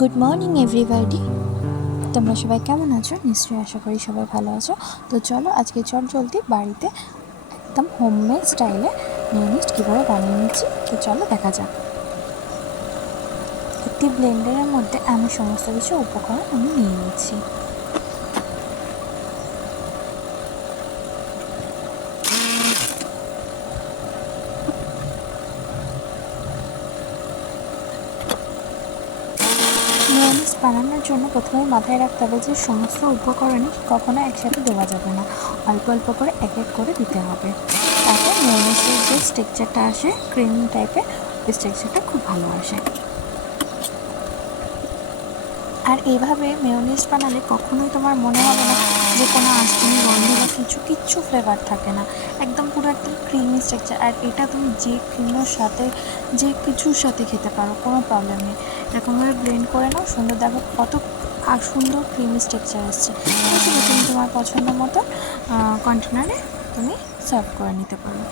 Good morning everybody. তোমরা সবাই কেমন আছো? নিশ্চয়ই আশা করি সবাই ভালো আছো। তো চলো আজকে জলদি বাড়িতে একদম হোমমেড স্টাইলে মেয়োনিজ কীভাবে বানিয়ে নিচ্ছি, তো চলো দেখা যাক। একটি ব্লেন্ডারের মধ্যে আমি সমস্ত কিছু উপকরণ নিয়ে নিচ্ছি। মেয়োনিজ বানানোর জন্য প্রথমে মাথায় রাখতে হবে যে সমস্ত উপকরণই কখনো একসাথে দেওয়া যাবে না, অল্প অল্প করে এক এক করে দিতে হবে। তাতে মেয়োনিজের যে টেক্সচারটা আসে ক্রিম টাইপের, ওই টেক্সচারটা খুব ভালো আসে। আর এইভাবে মেয়োনিজ বানালে কখনোই তোমার মনে হবে না যে কোনো আঁশচিনি গন্ধ বা কিচ্ছু ফ্লেভার থাকে না, একদম পুরো একদম ক্রিমি স্ট্রাকচার। আর এটা তুমি যে ক্রিমের সাথে যে কিছুর সাথে খেতে পারো, কোনো প্রবলেম নেই। এরকমভাবে ব্লেন্ড করে নাও, সুন্দর দেখো কত সুন্দর ক্রিমি স্ট্রাকচার এসছে। তো সেটা তুমি তোমার পছন্দ মতো কন্টেনারে তুমি সার্ভ করে নিতে পারো।